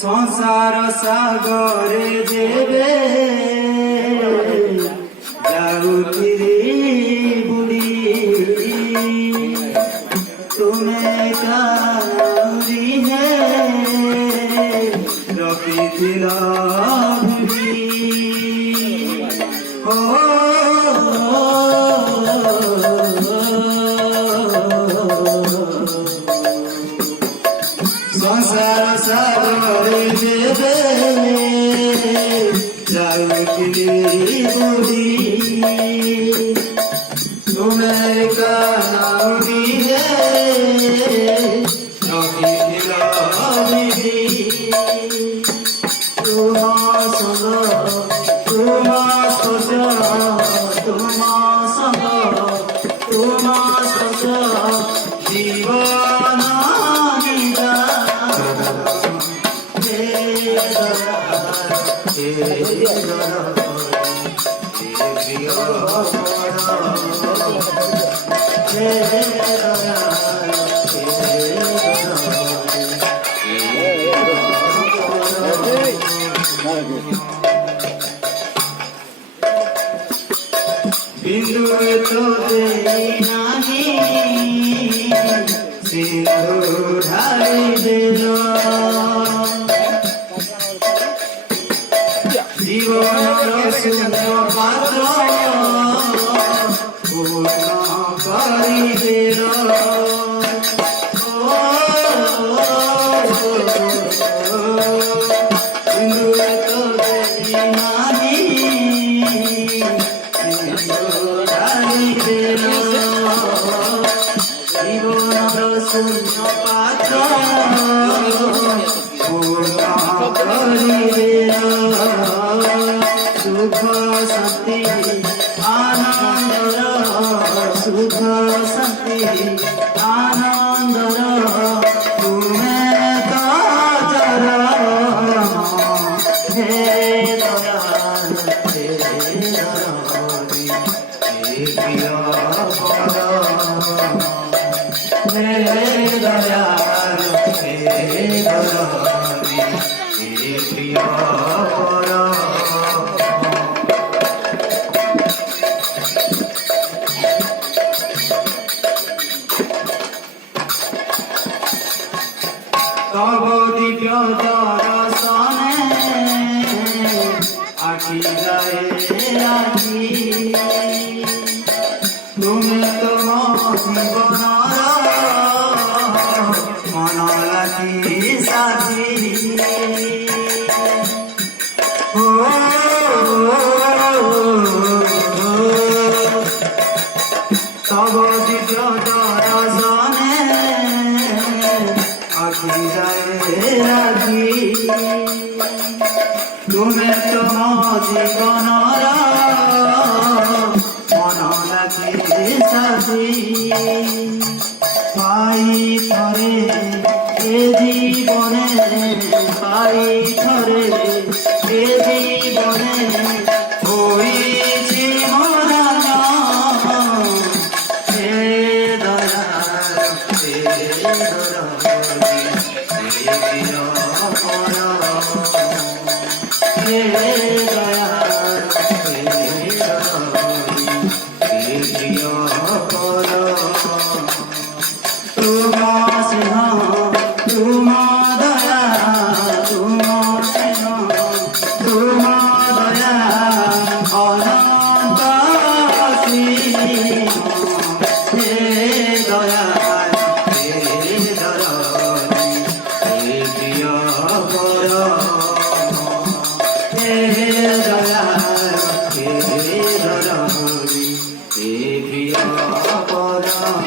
সংসার সাগরে দেবে যাউতিরি বুড়ি তুমি কাউরি হে রখিছিল ভুলি ও সংসার সাগরে দেবে যাউতিরি বুড়ি তুমি কাউরি হে রখিছিল ভুলি তোমার সঙ্গ তোমার স্পর্শ তোমার সঙ্গ তোমার স্পর্শ জীবন বিন্দু তো দেই নাহি সিন্ধু ঢালি দিল জীবন শূন্য পাত্র পূর্ণ করি দিল বিন্দু তো দেই নাহি জীবনর শূন্য পাত্র পূর্ণ করিলেন সুখ শান্তি আনন্দর সুখ শান্তি আনন্দর তুমে তো চরণ হে দয়াল হে দয়ালি হে প্রিয় হে দয়াল হে দয়ালি হে প্রিয় তব দিব্য দর্শনে আখি যায় আখি তুমি তো জীবনর মন লাগি সাথী তব দিব্য দর্শনে আখি যায় রাখি তুমি তো জীবনর মন লাগি সাথী হে প্রিয় পরাণ